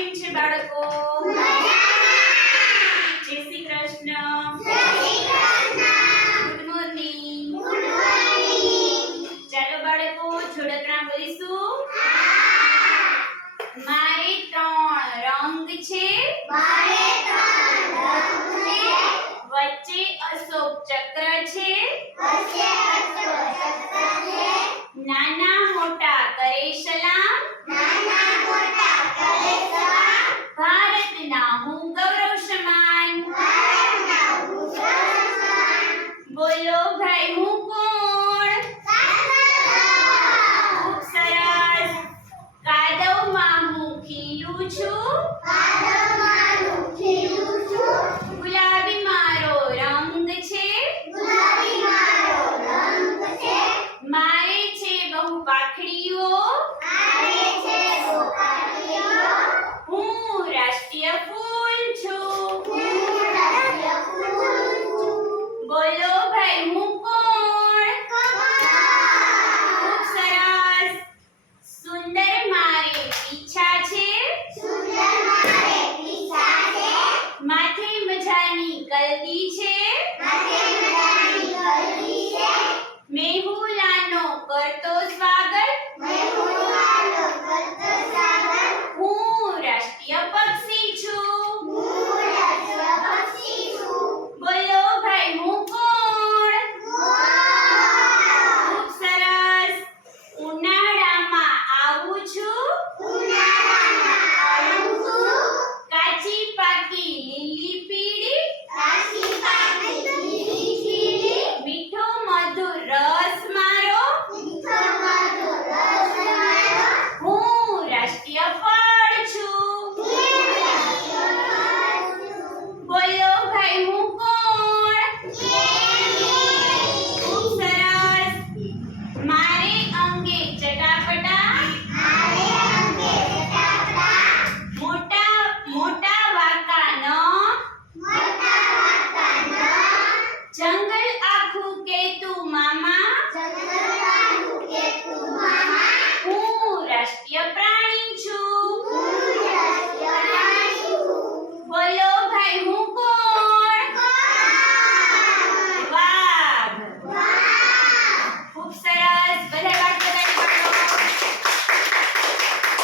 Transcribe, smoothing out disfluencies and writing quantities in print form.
કેમ છે બાળકો? જય શ્રી કૃષ્ણ. Good morning. ચાલો બાળકો જોડકણા બોલીશું. મારે 3 રંગ છે, વચ્ચે અશોક ચક્ર છે, નાના મોટા કરે સલામ, ભારતના હું ગૌરવ સમાન. બોલો ભાઈ હું કોણ? ખૂબ સરસ. કાદવમાં હું ખીલું છું,